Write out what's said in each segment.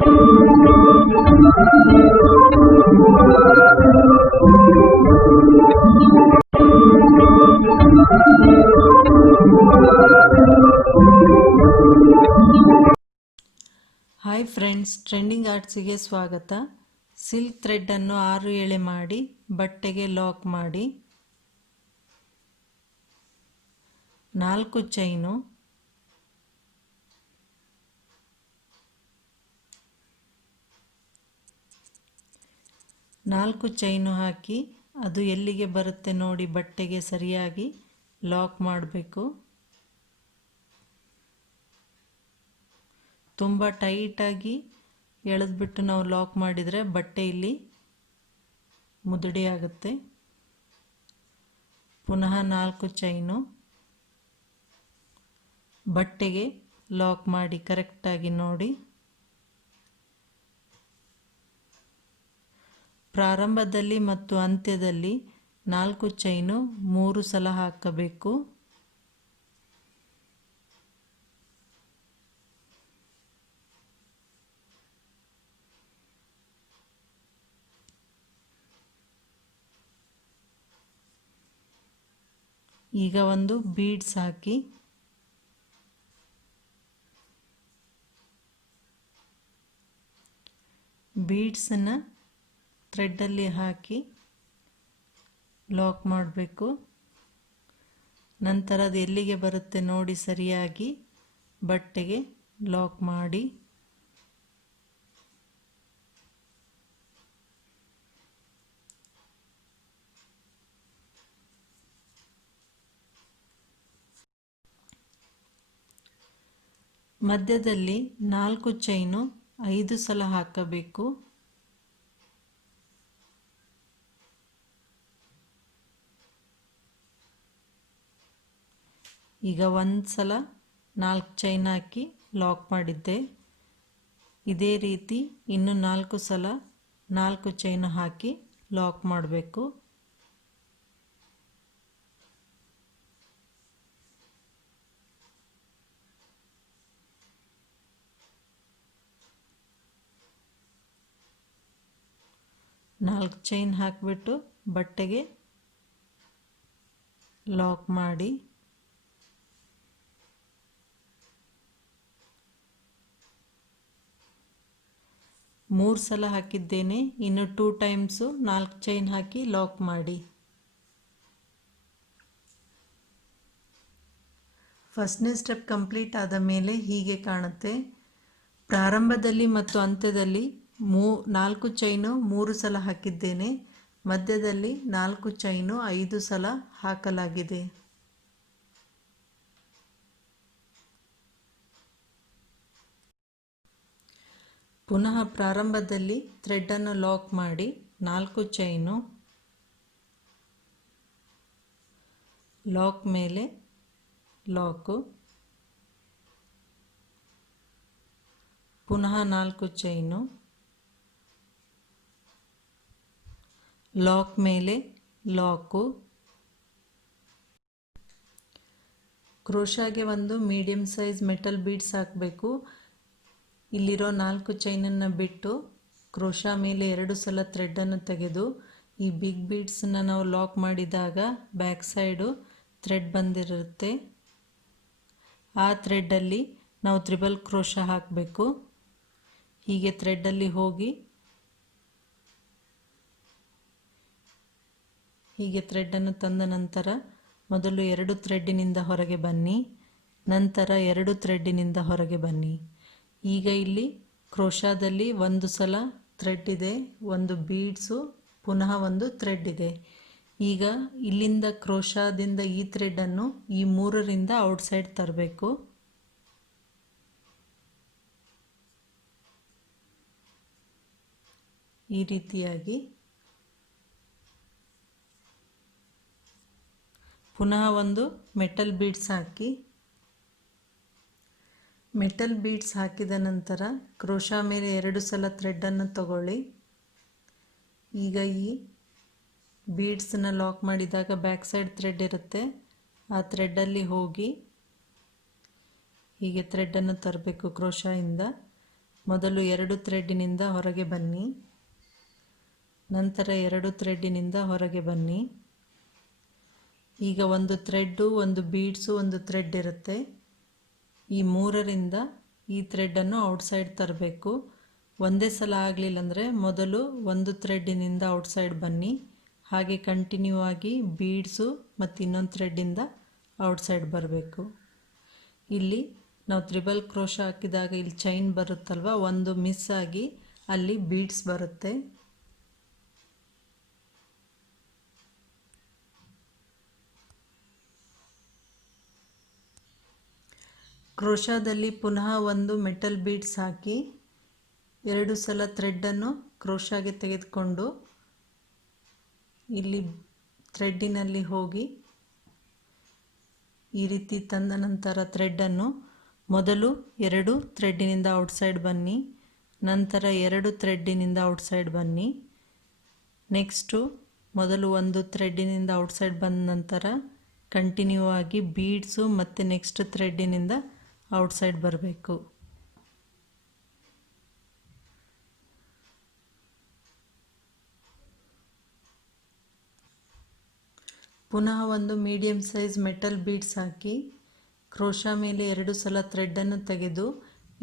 Hi friends, trending ಆರ್ಟ್ಸಿಗೆ ಸ್ವಾಗತ. Silk ಥ್ರೆಡ್ಡನ್ನು 6 ಎಳೆ ಮಾಡಿ ಬಟ್ಟೆಗೆ ಲಾಕ್ ಮಾಡಿ 4 ಚೈನು, 4 ಚೈನು ಹಾಕಿ ಅದು ಎಲ್ಲಿಗೆ ಬರುತ್ತೆ ನೋಡಿ ಬಟ್ಟೆಗೆ ಸರಿಯಾಗಿ ಲಾಕ್ ಮಾಡಬೇಕು. ತುಂಬ ಟೈಟಾಗಿ ಎಳೆದ್ಬಿಟ್ಟು ನಾವು ಲಾಕ್ ಮಾಡಿದರೆ ಬಟ್ಟೆ ಇಲ್ಲಿ ಮುದುಡಿ ಆಗುತ್ತೆ. ಪುನಃ 4 ಚೈನು ಬಟ್ಟೆಗೆ ಲಾಕ್ ಮಾಡಿ ಕರೆಕ್ಟಾಗಿ ನೋಡಿ. ಪ್ರಾರಂಭದಲ್ಲಿ ಮತ್ತು ಅಂತ್ಯದಲ್ಲಿ 4 ಚೈನು 3 ಸಲ ಹಾಕಬೇಕು. ಈಗ ಒಂದು ಬೀಡ್ಸ್ ಹಾಕಿ ಬೀಡ್ಸನ್ನು ಥ್ರೆಡ್ಡಲ್ಲಿ ಹಾಕಿ ಲಾಕ್ ಮಾಡಬೇಕು. ನಂತರ ಅದು ಎಲ್ಲಿಗೆ ಬರುತ್ತೆ ನೋಡಿ ಸರಿಯಾಗಿ ಬಟ್ಟೆಗೆ ಲಾಕ್ ಮಾಡಿ. ಮಧ್ಯದಲ್ಲಿ 4 ಚೈನು 5 ಸಲ ಹಾಕಬೇಕು. ಈಗ ಒಂದು ಸಲ 4 ಚೈನ್ ಹಾಕಿ ಲಾಕ್ ಮಾಡಿದ್ದೆ. ಇದೇ ರೀತಿ ಇನ್ನು 4 ಸಲ 4 ಚೈನು ಹಾಕಿ ಲಾಕ್ ಮಾಡಬೇಕು. ನಾಲ್ಕು ಚೈನ್ ಹಾಕಿಬಿಟ್ಟು ಬಟ್ಟೆಗೆ ಲಾಕ್ ಮಾಡಿ. ಮೂರು ಸಲ ಹಾಕಿದ್ದೇನೆ, ಇನ್ನು 2 ಟೈಮ್ಸು 4 ಚೈನ್ ಹಾಕಿ ಲಾಕ್ ಮಾಡಿ. ಫಸ್ಟ್ನೇ ಸ್ಟೆಪ್ ಕಂಪ್ಲೀಟ್ ಆದ ಮೇಲೆ ಹೀಗೆ ಕಾಣುತ್ತೆ. ಪ್ರಾರಂಭದಲ್ಲಿ ಮತ್ತು ಅಂತ್ಯದಲ್ಲಿ 4 ಚೈನು 3 ಸಲ ಹಾಕಿದ್ದೇನೆ. ಮಧ್ಯದಲ್ಲಿ 4 ಚೈನು 5 ಸಲ ಹಾಕಲಾಗಿದೆ. ಪುನಃ ಪ್ರಾರಂಭದಲ್ಲಿ ಥ್ರೆಡ್ಡನ್ನು ಲಾಕ್ ಮಾಡಿ 4 ಚೈನು, ಲಾಕ್ ಮೇಲೆ ಲಾಕು, ಪುನಃ 4 ಚೈನು, ಲಾಕ್ ಮೇಲೆ ಲಾಕು. ಕ್ರೋಶಾಗೆ ಒಂದು ಮೀಡಿಯಂ ಸೈಜ್ ಮೆಟಲ್ ಬೀಡ್ಸ್ ಹಾಕಬೇಕು. ಇಲ್ಲಿರೋ 4 ಚೈನನ್ನು ಬಿಟ್ಟು ಕ್ರೋಶಾ ಮೇಲೆ 2 ಸಲ ಥ್ರೆಡ್ಡನ್ನು ತೆಗೆದು ಈ ಬಿಗ್ ಬೀಡ್ಸನ್ನು ನಾವು ಲಾಕ್ ಮಾಡಿದಾಗ ಬ್ಯಾಕ್ ಸೈಡು ಥ್ರೆಡ್ ಬಂದಿರುತ್ತೆ. ಆ ಥ್ರೆಡ್ಡಲ್ಲಿ ನಾವು ತ್ರಿಬಲ್ ಕ್ರೋಶಾ ಹಾಕಬೇಕು. ಹೀಗೆ ಥ್ರೆಡ್ಡಲ್ಲಿ ಹೋಗಿ ಹೀಗೆ ಥ್ರೆಡ್ಡನ್ನು ತಂದ ನಂತರ ಮೊದಲು 2 ಥ್ರೆಡ್ಡಿನಿಂದ ಹೊರಗೆ ಬನ್ನಿ, ನಂತರ 2 ಥ್ರೆಡ್ಡಿನಿಂದ ಹೊರಗೆ ಬನ್ನಿ. ಈಗ ಇಲ್ಲಿ ಕ್ರೋಶಾದಲ್ಲಿ 1 ಸಲ ಥ್ರೆಡ್ ಇದೆ, ಒಂದು ಬೀಡ್ಸು, ಪುನಃ ಒಂದು ಥ್ರೆಡ್ ಇದೆ. ಈಗ ಇಲ್ಲಿಂದ ಕ್ರೋಶಾದಿಂದ ಈ ಥ್ರೆಡ್ಡನ್ನು ಈ 3ರಿಂದ ಔಟ್ಸೈಡ್ ತರಬೇಕು. ಈ ರೀತಿಯಾಗಿ ಪುನಃ ಒಂದು ಮೆಟಲ್ ಬೀಡ್ಸ್ ಹಾಕಿ, ಮೆಟಲ್ ಬೀಡ್ಸ್ ಹಾಕಿದ ನಂತರ ಕ್ರೋಶಾ ಮೇಲೆ 2 ಸಲ ಥ್ರೆಡ್ಡನ್ನು ತಗೊಳ್ಳಿ. ಈಗ ಈ ಬೀಡ್ಸನ್ನು ಲಾಕ್ ಮಾಡಿದಾಗ ಬ್ಯಾಕ್ ಸೈಡ್ ಥ್ರೆಡ್ ಇರುತ್ತೆ, ಆ ಥ್ರೆಡ್ಡಲ್ಲಿ ಹೋಗಿ ಹೀಗೆ ಥ್ರೆಡ್ಡನ್ನು ತರಬೇಕು ಕ್ರೋಶಾಯಿಂದ. ಮೊದಲು 2 ಥ್ರೆಡ್ಡಿನಿಂದ ಹೊರಗೆ ಬನ್ನಿ, ನಂತರ 2 ಥ್ರೆಡ್ಡಿನಿಂದ ಹೊರಗೆ ಬನ್ನಿ. ಈಗ ಒಂದು ಥ್ರೆಡ್ಡು, ಒಂದು ಬೀಡ್ಸು, ಒಂದು ಥ್ರೆಡ್ ಇರುತ್ತೆ. ಈ 3ರಿಂದ ಈ ಥ್ರೆಡ್ಡನ್ನು ಔಟ್ಸೈಡ್ ತರಬೇಕು. ಒಂದೇ ಸಲ ಆಗಲಿಲ್ಲ ಅಂದರೆ ಮೊದಲು ಒಂದು ಥ್ರೆಡ್ಡಿನಿಂದ ಔಟ್ಸೈಡ್ ಬನ್ನಿ, ಹಾಗೆ ಕಂಟಿನ್ಯೂ ಆಗಿ ಬೀಡ್ಸು ಮತ್ತು ಇನ್ನೊಂದು ಥ್ರೆಡ್ಡಿಂದ ಔಟ್ಸೈಡ್ ಬರಬೇಕು. ಇಲ್ಲಿ ನಾವು ತ್ರಿಬಲ್ ಕ್ರೋಶ ಹಾಕಿದಾಗ ಇಲ್ಲಿ ಚೈನ್ ಬರುತ್ತಲ್ವ, ಒಂದು ಮಿಸ್ ಆಗಿ ಅಲ್ಲಿ ಬೀಡ್ಸ್ ಬರುತ್ತೆ. ಕ್ರೋಶಾದಲ್ಲಿ ಪುನಃ ಒಂದು ಮೆಟಲ್ ಬೀಡ್ಸ್ ಹಾಕಿ 2 ಸಲ ಥ್ರೆಡ್ಡನ್ನು ಕ್ರೋಶಾಗೆ ತೆಗೆದುಕೊಂಡು ಇಲ್ಲಿ ಥ್ರೆಡ್ಡಿನಲ್ಲಿ ಹೋಗಿ ಈ ರೀತಿ ತಂದ ನಂತರ ಥ್ರೆಡ್ಡನ್ನು ಮೊದಲು 2 ಥ್ರೆಡ್ಡಿನಿಂದ ಔಟ್ಸೈಡ್ ಬನ್ನಿ, ನಂತರ 2 ಥ್ರೆಡ್ಡಿನಿಂದ ಔಟ್ಸೈಡ್ ಬನ್ನಿ. ನೆಕ್ಸ್ಟು ಮೊದಲು ಒಂದು ಥ್ರೆಡ್ಡಿನಿಂದ ಔಟ್ಸೈಡ್ ಬಂದ ನಂತರ ಕಂಟಿನ್ಯೂ ಆಗಿ ಬೀಡ್ಸು ಮತ್ತು ನೆಕ್ಸ್ಟ್ ಥ್ರೆಡ್ಡಿನಿಂದ ಔಟ್ಸೈಡ್ ಬರಬೇಕು. ಪುನಃ ಒಂದು ಮೀಡಿಯಮ್ ಸೈಜ್ ಮೆಟಲ್ ಬೀಡ್ಸ್ ಹಾಕಿ ಕ್ರೋಶಾ ಮೇಲೆ 2 ಸಲ ಥ್ರೆಡ್ಡನ್ನು ತೆಗೆದು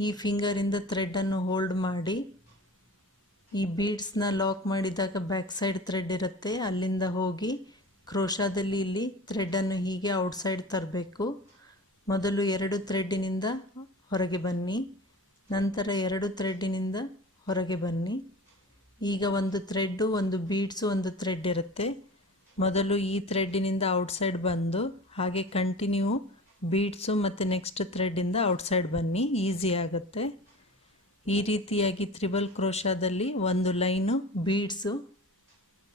ಈ ಫಿಂಗರಿಂದ ಥ್ರೆಡ್ಡನ್ನು ಹೋಲ್ಡ್ ಮಾಡಿ ಈ ಬೀಡ್ಸ್ನ ಲಾಕ್ ಮಾಡಿದಾಗ ಬ್ಯಾಕ್ ಸೈಡ್ ಥ್ರೆಡ್ ಇರುತ್ತೆ, ಅಲ್ಲಿಂದ ಹೋಗಿ ಕ್ರೋಶಾದಲ್ಲಿ ಇಲ್ಲಿ ಥ್ರೆಡ್ಡನ್ನು ಹೀಗೆ ಔಟ್ಸೈಡ್ ತರಬೇಕು. ಮೊದಲು 2 ಥ್ರೆಡ್ಡಿನಿಂದ ಹೊರಗೆ ಬನ್ನಿ, ನಂತರ 2 ಥ್ರೆಡ್ಡಿನಿಂದ ಹೊರಗೆ ಬನ್ನಿ. ಈಗ ಒಂದು ಥ್ರೆಡ್ಡು, ಒಂದು ಬೀಡ್ಸು, ಒಂದು ಥ್ರೆಡ್ ಇರುತ್ತೆ. ಮೊದಲು ಈ ಥ್ರೆಡ್ಡಿನಿಂದ ಔಟ್ಸೈಡ್ ಬಂದು ಹಾಗೆ ಕಂಟಿನ್ಯೂ ಬೀಡ್ಸು ಮತ್ತು ನೆಕ್ಸ್ಟ್ ಥ್ರೆಡ್ಡಿಂದ ಔಟ್ಸೈಡ್ ಬನ್ನಿ, ಈಸಿ ಆಗುತ್ತೆ. ಈ ರೀತಿಯಾಗಿ ತ್ರಿಬಲ್ ಕ್ರೋಶಾದಲ್ಲಿ ಒಂದು ಲೈನು ಬೀಡ್ಸು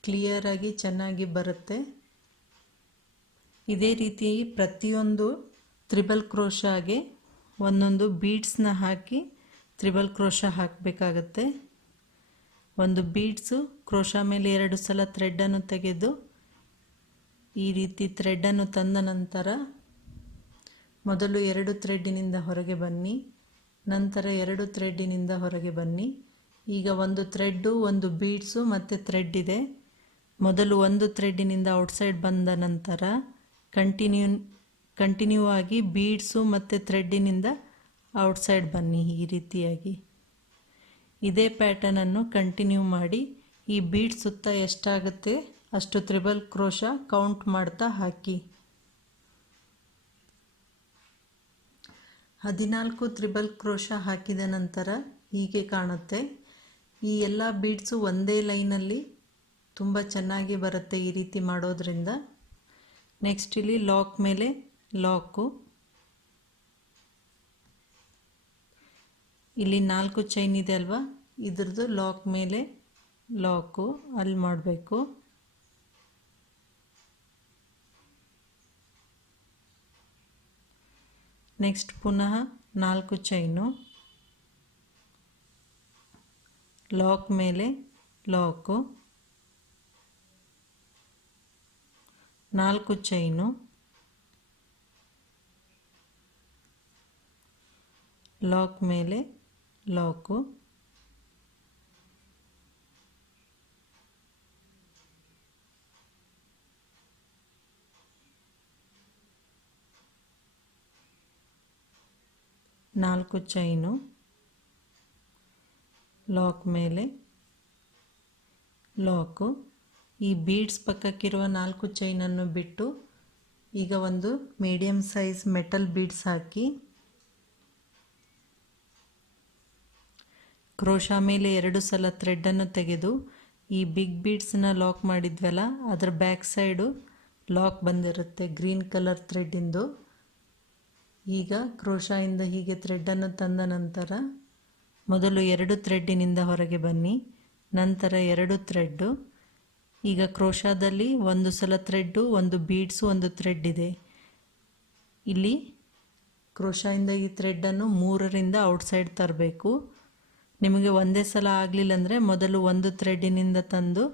ಕ್ಲಿಯರಾಗಿ ಚೆನ್ನಾಗಿ ಬರುತ್ತೆ. ಇದೇ ರೀತಿ ಪ್ರತಿಯೊಂದು ತ್ರಿಬಲ್ ಕ್ರೋಶಾಗೆ ಒಂದೊಂದು ಬೀಡ್ಸ್ನ ಹಾಕಿ ತ್ರಿಬಲ್ ಕ್ರೋಶ ಹಾಕಬೇಕಾಗತ್ತೆ. ಒಂದು ಬೀಡ್ಸು ಕ್ರೋಶಾ ಮೇಲೆ 2 ಸಲ ಥ್ರೆಡ್ಡನ್ನು ತೆಗೆದು ಈ ರೀತಿ ಥ್ರೆಡ್ಡನ್ನು ತಂದ ನಂತರ ಮೊದಲು 2 ಥ್ರೆಡ್ಡಿನಿಂದ ಹೊರಗೆ ಬನ್ನಿ, ನಂತರ 2 ಥ್ರೆಡ್ಡಿನಿಂದ ಹೊರಗೆ ಬನ್ನಿ. ಈಗ ಒಂದು ಥ್ರೆಡ್ಡು, ಒಂದು ಬೀಡ್ಸು ಮತ್ತು ಥ್ರೆಡ್ ಇದೆ. ಮೊದಲು ಒಂದು ಥ್ರೆಡ್ಡಿನಿಂದ ಔಟ್ಸೈಡ್ ಬಂದ ನಂತರ ಕಂಟಿನ್ಯೂ ಆಗಿ ಬೀಡ್ಸು ಮತ್ತು ಥ್ರೆಡ್ಡಿನಿಂದ ಔಟ್ಸೈಡ್ ಬನ್ನಿ. ಈ ರೀತಿಯಾಗಿ ಇದೇ ಪ್ಯಾಟರ್ನನ್ನು ಕಂಟಿನ್ಯೂ ಮಾಡಿ ಈ ಬೀಡ್ ಸುತ್ತ ಎಷ್ಟಾಗುತ್ತೆ ಅಷ್ಟು ತ್ರಿಬಲ್ ಕ್ರೋಶ ಕೌಂಟ್ ಮಾಡ್ತಾ ಹಾಕಿ. 14 ತ್ರಿಬಲ್ ಕ್ರೋಶ ಹಾಕಿದ ನಂತರ ಹೀಗೆ ಕಾಣುತ್ತೆ. ಈ ಎಲ್ಲ ಬೀಡ್ಸು ಒಂದೇ ಲೈನಲ್ಲಿ ತುಂಬ ಚೆನ್ನಾಗಿ ಬರುತ್ತೆ ಈ ರೀತಿ ಮಾಡೋದ್ರಿಂದ. ನೆಕ್ಸ್ಟ್ ಇಲ್ಲಿ ಲಾಕ್ ಮೇಲೆ ಲಾಕು, ಇಲ್ಲಿ 4 ಚೈನ್ ಇದೆ ಅಲ್ವಾ, ಇದ್ರದ್ದು ಲಾಕ್ ಮೇಲೆ ಲಾಕು ಅಲ್ಲಿ ಮಾಡಬೇಕು. ನೆಕ್ಸ್ಟ್ ಪುನಃ 4 ಚೈನು, ಲಾಕ್ ಮೇಲೆ ಲಾಕು, 4 ಚೈನು, ಲಾಕ್ ಮೇಲೆ ಲಾಕು, ನಾಲ್ಕು ಚೈನು, ಲಾಕ್ ಮೇಲೆ ಲಾಕು. ಈ ಬೀಡ್ಸ್ ಪಕ್ಕಕ್ಕಿರುವ 4 ಚೈನನ್ನು ಬಿಟ್ಟು ಈಗ ಒಂದು ಮೀಡಿಯಮ್ ಸೈಜ್ ಮೆಟಲ್ ಬೀಡ್ಸ್ ಹಾಕಿ ಕ್ರೋಶಾ ಮೇಲೆ 2 ಸಲ ಥ್ರೆಡ್ಡನ್ನು ತೆಗೆದು ಈ ಬಿಗ್ ಬೀಡ್ಸ್ನ ಲಾಕ್ ಮಾಡಿದ್ವಲ್ಲ ಅದರ ಬ್ಯಾಕ್ ಸೈಡು ಲಾಕ್ ಬಂದಿರುತ್ತೆ ಗ್ರೀನ್ ಕಲರ್ ಥ್ರೆಡ್ಡಿಂದು. ಈಗ ಕ್ರೋಶಾಯಿಂದ ಹೀಗೆ ಥ್ರೆಡ್ಡನ್ನು ತಂದ ನಂತರ ಮೊದಲು 2 ಥ್ರೆಡ್ಡಿನಿಂದ ಹೊರಗೆ ಬನ್ನಿ, ನಂತರ 2 ಥ್ರೆಡ್ಡು. ಈಗ ಕ್ರೋಶಾದಲ್ಲಿ ಒಂದು ಸಲ ಥ್ರೆಡ್ಡು, ಒಂದು ಬೀಡ್ಸು, ಒಂದು ಥ್ರೆಡ್ ಇದೆ. ಇಲ್ಲಿ ಕ್ರೋಶಾಯಿಂದ ಈ ಥ್ರೆಡ್ಡನ್ನು 3ರಿಂದ ಔಟ್ಸೈಡ್ ತರಬೇಕು. ನಿಮಗೆ ಒಂದೇ ಸಲ ಆಗಲಿಲ್ಲ ಅಂದರೆ ಮೊದಲು ಒಂದು ಥ್ರೆಡ್ಡಿನಿಂದ ತಂದು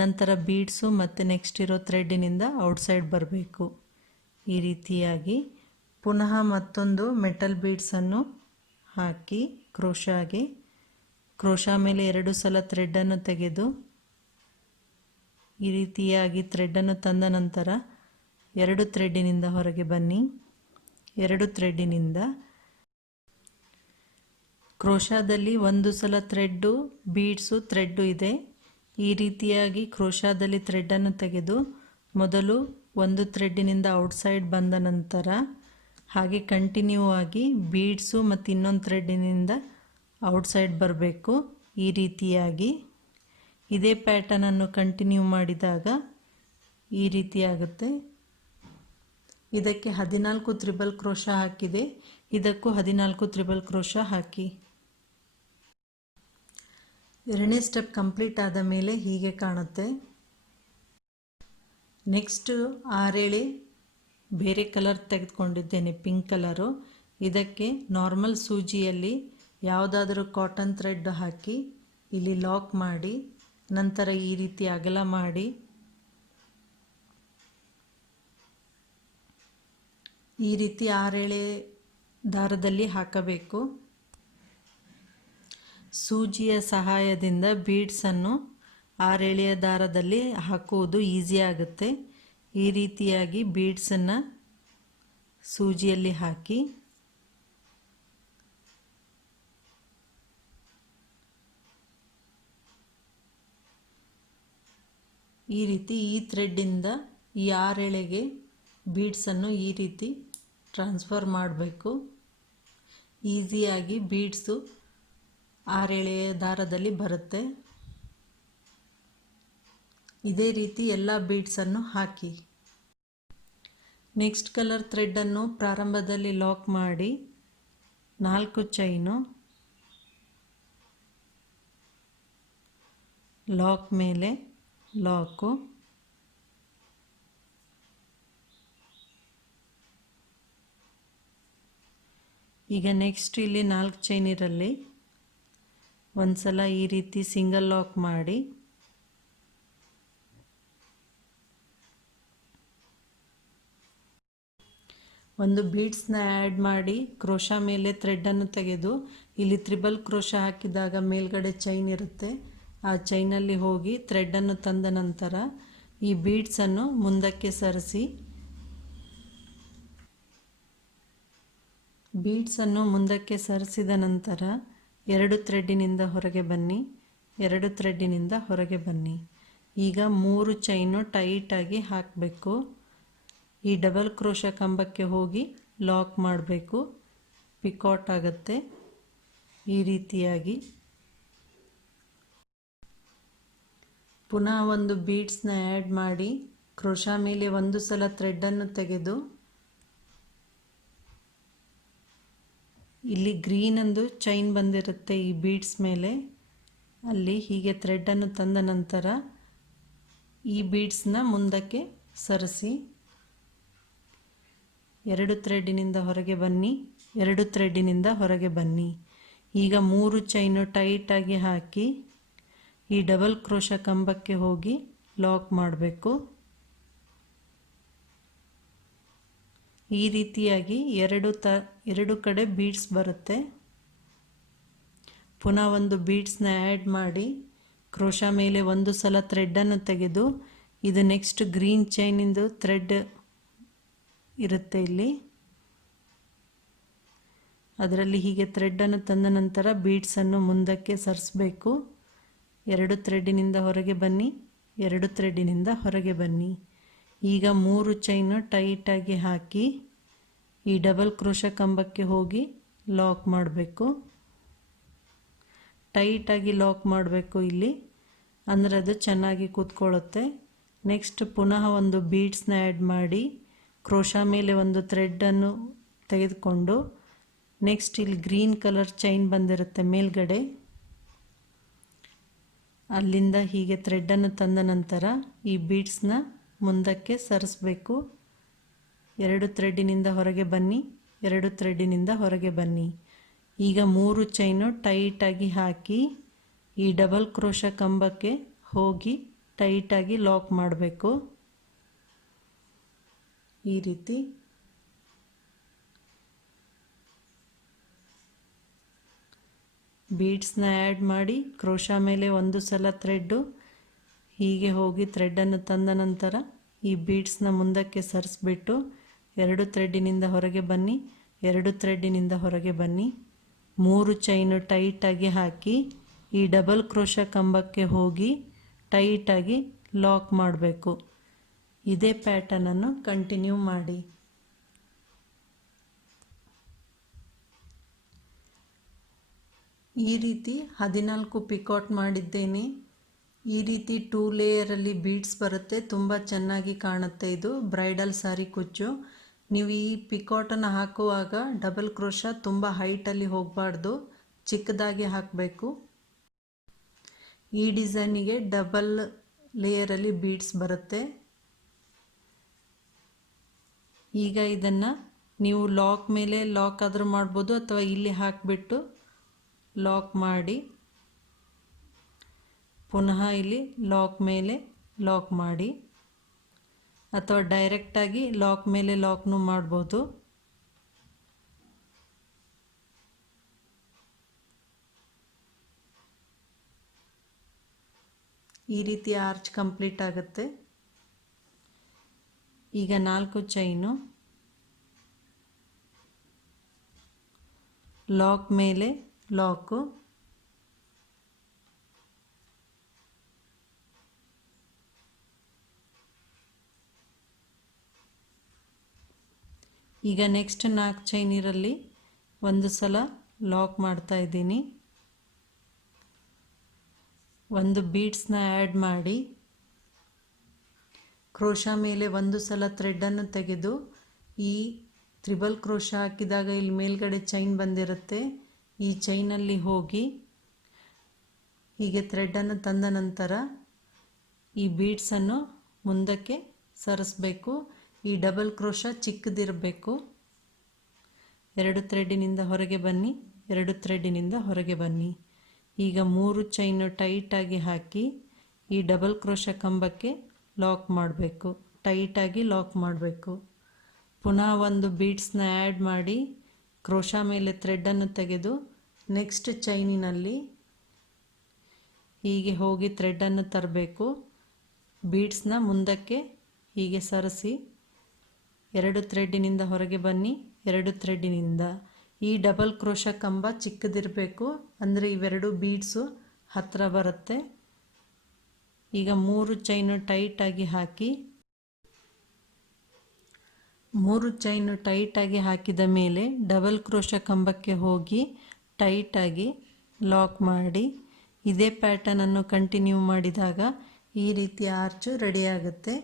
ನಂತರ ಬೀಡ್ಸು ಮತ್ತು ನೆಕ್ಸ್ಟ್ ಇರೋ ಥ್ರೆಡ್ಡಿನಿಂದ ಔಟ್ಸೈಡ್ ಬರಬೇಕು. ಈ ರೀತಿಯಾಗಿ ಪುನಃ ಮತ್ತೊಂದು ಮೆಟಲ್ ಬೀಡ್ಸನ್ನು ಹಾಕಿ ಕ್ರೋಶಾಗೆ ಕ್ರೋಶಾ ಮೇಲೆ 2 ಸಲ ಥ್ರೆಡ್ಡನ್ನು ತೆಗೆದು ಈ ರೀತಿಯಾಗಿ ಥ್ರೆಡ್ಡನ್ನು ತಂದ ನಂತರ 2 ಥ್ರೆಡ್ಡಿನಿಂದ ಹೊರಗೆ ಬನ್ನಿ. 2 ಥ್ರೆಡ್ಡಿನಿಂದ ಕ್ರೋಶಾದಲ್ಲಿ 1 ಸಲ ಥ್ರೆಡ್ಡು, ಬೀಡ್ಸು, ಥ್ರೆಡ್ಡು ಇದೆ. ಈ ರೀತಿಯಾಗಿ ಕ್ರೋಶಾದಲ್ಲಿ ಥ್ರೆಡ್ಡನ್ನು ತೆಗೆದು ಮೊದಲು 1 ಥ್ರೆಡ್ಡಿನಿಂದ ಔಟ್ಸೈಡ್ ಬಂದ ನಂತರ ಹಾಗೆ ಕಂಟಿನ್ಯೂ ಆಗಿ ಬೀಡ್ಸು ಮತ್ತು ಇನ್ನೊಂದು ಥ್ರೆಡ್ಡಿನಿಂದ ಔಟ್ಸೈಡ್ ಬರಬೇಕು. ಈ ರೀತಿಯಾಗಿ ಇದೇ ಪ್ಯಾಟರ್ನನ್ನು ಕಂಟಿನ್ಯೂ ಮಾಡಿದಾಗ ಈ ರೀತಿ ಆಗುತ್ತೆ. ಇದಕ್ಕೆ 14 ತ್ರಿಬಲ್ ಕ್ರೋಶಾ ಹಾಕಿದೆ. ಇದಕ್ಕೂ 14 ತ್ರಿಬಲ್ ಕ್ರೋಶಾ ಹಾಕಿ. ಎರಡನೇ ಸ್ಟೆಪ್ ಕಂಪ್ಲೀಟ್ ಆದ ಮೇಲೆ ಹೀಗೆ ಕಾಣುತ್ತೆ. ನೆಕ್ಸ್ಟ್ 6 ಎಳೆ ಬೇರೆ ಕಲರ್ ತೆಗೆದುಕೊಂಡಿದ್ದೇನೆ, ಪಿಂಕ್ ಕಲರು. ಇದಕ್ಕೆ ನಾರ್ಮಲ್ ಸೂಜಿಯಲ್ಲಿ ಯಾವುದಾದರೂ ಕಾಟನ್ ಥ್ರೆಡ್ ಹಾಕಿ ಇಲ್ಲಿ ಲಾಕ್ ಮಾಡಿ ನಂತರ ಈ ರೀತಿ ಅಗಲ ಮಾಡಿ ಈ ರೀತಿ 6 ಎಳೆ ದಾರದಲ್ಲಿ ಹಾಕಬೇಕು. ಸೂಜಿಯ ಸಹಾಯದಿಂದ ಬೀಡ್ಸನ್ನು 6 ಎಳೆಯ ದಾರದಲ್ಲಿ ಹಾಕುವುದು ಈಸಿ ಆಗುತ್ತೆ. ಈ ರೀತಿಯಾಗಿ ಬೀಡ್ಸನ್ನು ಸೂಜಿಯಲ್ಲಿ ಹಾಕಿ ಈ ರೀತಿ ಈ ಥ್ರೆಡ್ಡಿಂದ ಈ 6 ಎಳೆಗೆ ಬೀಡ್ಸನ್ನು ಈ ರೀತಿ ಟ್ರಾನ್ಸ್ಫರ್ ಮಾಡಬೇಕು. ಈಸಿಯಾಗಿ ಬೀಡ್ಸು 6 ಎಳೆಯ ದಾರದಲ್ಲಿ ಬರುತ್ತೆ. ಇದೇ ರೀತಿ ಎಲ್ಲ ಬೀಡ್ಸನ್ನು ಹಾಕಿ. ನೆಕ್ಸ್ಟ್ ಕಲರ್ ಥ್ರೆಡ್ಡನ್ನು ಪ್ರಾರಂಭದಲ್ಲಿ ಲಾಕ್ ಮಾಡಿ 4 ಚೈನು, ಲಾಕ್ ಮೇಲೆ ಲಾಕು, ಈಗ ನೆಕ್ಸ್ಟ್ ಇಲ್ಲಿ 4 ಚೈನ್ ಇರಲಿ ಒಂದು ಸಲ ಈ ರೀತಿ ಸಿಂಗಲ್ ಲಾಕ್ ಮಾಡಿ ಒಂದು ಬೀಡ್ಸ್ನ ಆ್ಯಡ್ ಮಾಡಿ ಕ್ರೋಶಾ ಮೇಲೆ ಥ್ರೆಡ್ಡನ್ನು ತೆಗೆದು ಇಲ್ಲಿ ತ್ರಿಬಲ್ ಕ್ರೋಶಾ ಹಾಕಿದಾಗ ಮೇಲ್ಗಡೆ ಚೈನ್ ಇರುತ್ತೆ, ಆ ಚೈನಲ್ಲಿ ಹೋಗಿ ಥ್ರೆಡ್ಡನ್ನು ತಂದ ನಂತರ ಈ ಬೀಡ್ಸನ್ನು ಮುಂದಕ್ಕೆ ಸರಿಸಿ ಬೀಡ್ಸನ್ನು ಮುಂದಕ್ಕೆ ಸರಿಸಿದ ನಂತರ 2 ಥ್ರೆಡ್ಡಿನಿಂದ ಹೊರಗೆ ಬನ್ನಿ. 2 ಥ್ರೆಡ್ಡಿನಿಂದ ಹೊರಗೆ ಬನ್ನಿ. ಈಗ 3 ಚೈನು ಟೈಟಾಗಿ ಹಾಕಬೇಕು. ಈ ಡಬಲ್ ಕ್ರೋಶಾ ಕಂಬಕ್ಕೆ ಹೋಗಿ ಲಾಕ್ ಮಾಡಬೇಕು. ಪಿಕಾಟ್ ಆಗುತ್ತೆ. ಈ ರೀತಿಯಾಗಿ ಪುನಃ ಒಂದು ಬೀಡ್ಸ್ನ ಆ್ಯಡ್ ಮಾಡಿ ಕ್ರೋಶಾ ಮೇಲೆ 1 ಸಲ ಥ್ರೆಡ್ಡನ್ನು ತೆಗೆದು ಇಲ್ಲಿ ಗ್ರೀನಂದು ಚೈನ್ ಬಂದಿರುತ್ತೆ ಈ ಬೀಡ್ಸ್ ಮೇಲೆ, ಅಲ್ಲಿ ಹೀಗೆ ಥ್ರೆಡ್ಡನ್ನು ತಂದ ನಂತರ ಈ ಬೀಡ್ಸ್ನ ಮುಂದಕ್ಕೆ ಸರಿಸಿ 2 ಥ್ರೆಡ್ಡಿನಿಂದ ಹೊರಗೆ ಬನ್ನಿ. 2 ಥ್ರೆಡ್ಡಿನಿಂದ ಹೊರಗೆ ಬನ್ನಿ. ಈಗ 3 ಚೈನು ಟೈಟಾಗಿ ಹಾಕಿ ಈ ಡಬಲ್ ಕ್ರೋಶಾ ಕಂಬಕ್ಕೆ ಹೋಗಿ ಲಾಕ್ ಮಾಡಬೇಕು. ಈ ರೀತಿಯಾಗಿ ಎರಡು ಕಡೆ ಬೀಡ್ಸ್ ಬರುತ್ತೆ. ಪುನಃ ಒಂದು ಬೀಡ್ಸ್ನ ಆ್ಯಡ್ ಮಾಡಿ ಕ್ರೋಶಾ ಮೇಲೆ 1 ಸಲ ಥ್ರೆಡ್ಡನ್ನು ತೆಗೆದು ಇದು ನೆಕ್ಸ್ಟ್ ಗ್ರೀನ್ ಚೈನಿಂದು ಥ್ರೆಡ್ ಇರುತ್ತೆ ಇಲ್ಲಿ, ಅದರಲ್ಲಿ ಹೀಗೆ ಥ್ರೆಡ್ಡನ್ನು ತಂದ ನಂತರ ಬೀಡ್ಸನ್ನು ಮುಂದಕ್ಕೆ ಸರಿಸಬೇಕು. 2 ಥ್ರೆಡ್ಡಿನಿಂದ ಹೊರಗೆ ಬನ್ನಿ. 2 ಥ್ರೆಡ್ಡಿನಿಂದ ಹೊರಗೆ ಬನ್ನಿ. ಈಗ 3 ಚೈನು ಟೈಟಾಗಿ ಹಾಕಿ ಈ ಡಬಲ್ ಕ್ರೋಶಾ ಕಂಬಕ್ಕೆ ಹೋಗಿ ಲಾಕ್ ಮಾಡಬೇಕು. ಟೈಟಾಗಿ ಲಾಕ್ ಮಾಡಬೇಕು ಇಲ್ಲಿ, ಅಂದರೆ ಅದು ಚೆನ್ನಾಗಿ ಕೂತ್ಕೊಳ್ಳುತ್ತೆ. ನೆಕ್ಸ್ಟ್ ಪುನಃ ಒಂದು ಬೀಡ್ಸ್ನ ಆ್ಯಡ್ ಮಾಡಿ ಕ್ರೋಶಾ ಮೇಲೆ 1 ಥ್ರೆಡ್ಡನ್ನು ತೆಗೆದುಕೊಂಡು ನೆಕ್ಸ್ಟ್ ಇಲ್ಲಿ ಗ್ರೀನ್ ಕಲರ್ ಚೈನ್ ಬಂದಿರುತ್ತೆ ಮೇಲ್ಗಡೆ, ಅಲ್ಲಿಂದ ಹೀಗೆ ಥ್ರೆಡ್ಡನ್ನು ತಂದ ನಂತರ ಈ ಬೀಡ್ಸ್ನ ಮುಂದಕ್ಕೆ ಸರಿಸಬೇಕು. 2 ಥ್ರೆಡ್ಡಿನಿಂದ ಹೊರಗೆ ಬನ್ನಿ. 2 ಥ್ರೆಡ್ಡಿನಿಂದ ಹೊರಗೆ ಬನ್ನಿ. ಈಗ 3 ಚೈನು ಟೈಟಾಗಿ ಹಾಕಿ ಈ ಡಬಲ್ ಕ್ರೋಶಾ ಕಂಬಕ್ಕೆ ಹೋಗಿ ಟೈಟಾಗಿ ಲಾಕ್ ಮಾಡಬೇಕು. ಈ ರೀತಿ ಬೀಡ್ಸ್ನ ಆ್ಯಡ್ ಮಾಡಿ ಕ್ರೋಶಾ ಮೇಲೆ ಒಂದು ಸಲ ಥ್ರೆಡ್ಡು, ಹೀಗೆ ಹೋಗಿ ಥ್ರೆಡ್ಡನ್ನು ತಂದ ನಂತರ ಈ ಬೀಡ್ಸ್ನ ಮುಂದಕ್ಕೆ ಸರಿಸ್ಬಿಟ್ಟು 2 ಥ್ರೆಡ್ಡಿನಿಂದ ಹೊರಗೆ ಬನ್ನಿ, 2 ಥ್ರೆಡ್ಡಿನಿಂದ ಹೊರಗೆ ಬನ್ನಿ, 3 ಚೈನು ಟೈಟಾಗಿ ಹಾಕಿ ಈ ಡಬಲ್ ಕ್ರೋಶಾ ಕಂಬಕ್ಕೆ ಹೋಗಿ ಟೈಟಾಗಿ ಲಾಕ್ ಮಾಡಬೇಕು. ಇದೇ ಪ್ಯಾಟರ್ನನ್ನು ಕಂಟಿನ್ಯೂ ಮಾಡಿ. ಈ ರೀತಿ 14 ಪಿಕಾಟ್ ಮಾಡಿದ್ದೇನೆ. ಈ ರೀತಿ 2 ಲೇಯರಲ್ಲಿ ಬೀಡ್ಸ್ ಬರುತ್ತೆ, ತುಂಬ ಚೆನ್ನಾಗಿ ಕಾಣುತ್ತೆ. ಇದು ಬ್ರೈಡಲ್ ಸಾರಿ ಕುಚ್ಚು. ನೀವು ಈ ಪಿಕಾಟನ್ನು ಹಾಕುವಾಗ ಡಬಲ್ ಕ್ರೋಶಾ ತುಂಬ ಹೈಟಲ್ಲಿ ಹೋಗಬಾರ್ದು, ಚಿಕ್ಕದಾಗಿ ಹಾಕಬೇಕು. ಈ ಡಿಸೈನಿಗೆ ಡಬಲ್ ಲೇಯರಲ್ಲಿ ಬೀಡ್ಸ್ ಬರುತ್ತೆ. ಈಗ ಇದನ್ನು ನೀವು ಲಾಕ್ ಮೇಲೆ ಲಾಕ್ ಆದರೂ ಮಾಡ್ಬೋದು, ಅಥವಾ ಇಲ್ಲಿ ಹಾಕಿಬಿಟ್ಟು ಲಾಕ್ ಮಾಡಿ ಪುನಃ ಇಲ್ಲಿ ಲಾಕ್ ಮೇಲೆ ಲಾಕ್ ಮಾಡಿ, ಅಥವಾ ಡೈರೆಕ್ಟಾಗಿ ಲಾಕ್ ಮೇಲೆ ಲಾಕ್ನೂ ಮಾಡ್ಬೋದು. ಈ ರೀತಿ ಆರ್ಚ್ ಕಂಪ್ಲೀಟ್ ಆಗುತ್ತೆ. ಈಗ 4 ಚೈನು, ಲಾಕ್ ಮೇಲೆ ಲಾಕು, ಈಗ ನೆಕ್ಸ್ಟ್ 4 ಚೈನಿರಲ್ಲಿ ಒಂದು ಸಲ ಲಾಕ್ ಮಾಡ್ತಾ ಇದ್ದೀನಿ. ಒಂದು ಬೀಡ್ಸ್ನ ಆ್ಯಡ್ ಮಾಡಿ ಕ್ರೋಶಾ ಮೇಲೆ ಒಂದು ಸಲ ಥ್ರೆಡ್ಡನ್ನು ತೆಗೆದು ಈ ತ್ರಿಬಲ್ ಕ್ರೋಶಾ ಹಾಕಿದಾಗ ಇಲ್ಲಿ ಮೇಲ್ಗಡೆ ಚೈನ್ ಬಂದಿರುತ್ತೆ, ಈ ಚೈನಲ್ಲಿ ಹೋಗಿ ಹೀಗೆ ಥ್ರೆಡ್ಡನ್ನು ತಂದ ನಂತರ ಈ ಬೀಡ್ಸನ್ನು ಮುಂದಕ್ಕೆ ಸರಿಸಬೇಕು. ಈ ಡಬಲ್ ಕ್ರೋಶಾ ಚಿಕ್ಕದಿರಬೇಕು. 2 ಥ್ರೆಡ್ಡಿನಿಂದ ಹೊರಗೆ ಬನ್ನಿ, 2 ಥ್ರೆಡ್ಡಿನಿಂದ ಹೊರಗೆ ಬನ್ನಿ. ಈಗ 3 ಚೈನು ಟೈಟಾಗಿ ಹಾಕಿ ಈ ಡಬಲ್ ಕ್ರೋಶಾ ಕಂಬಕ್ಕೆ ಲಾಕ್ ಮಾಡಬೇಕು, ಟೈಟಾಗಿ ಲಾಕ್ ಮಾಡಬೇಕು. ಪುನಃ ಒಂದು ಬೀಡ್ಸ್ನ ಆ್ಯಡ್ ಮಾಡಿ ಕ್ರೋಶಾ ಮೇಲೆ ಥ್ರೆಡ್ಡನ್ನು ತೆಗೆದು ನೆಕ್ಸ್ಟ್ ಚೈನಿನಲ್ಲಿ ಹೀಗೆ ಹೋಗಿ ಥ್ರೆಡ್ಡನ್ನು ತರಬೇಕು. ಬೀಡ್ಸ್ನ ಮುಂದಕ್ಕೆ ಹೀಗೆ ಸರಿಸಿ 2 ಥ್ರೆಡ್ಡಿನಿಂದ ಹೊರಗೆ ಬನ್ನಿ, 2 ಥ್ರೆಡ್ಡಿನಿಂದ. ಈ ಡಬಲ್ ಕ್ರೋಶಾ ಕಂಬ ಚಿಕ್ಕದಿರಬೇಕು, ಅಂದರೆ ಇವೆರಡು ಬೀಡ್ಸು ಹತ್ತಿರ ಬರುತ್ತೆ. ಈಗ 3 ಚೈನು ಟೈಟಾಗಿ ಹಾಕಿ 3 ಚೈನು ಟೈಟಾಗಿ ಹಾಕಿದ ಮೇಲೆ ಡಬಲ್ ಕ್ರೋಶಾ ಕಂಬಕ್ಕೆ ಹೋಗಿ ಟೈಟಾಗಿ ಲಾಕ್ ಮಾಡಿ. ಇದೇ ಪ್ಯಾಟರ್ನನ್ನು ಕಂಟಿನ್ಯೂ ಮಾಡಿದಾಗ ಈ ರೀತಿಯ ಆರ್ಚು ರೆಡಿಯಾಗುತ್ತೆ.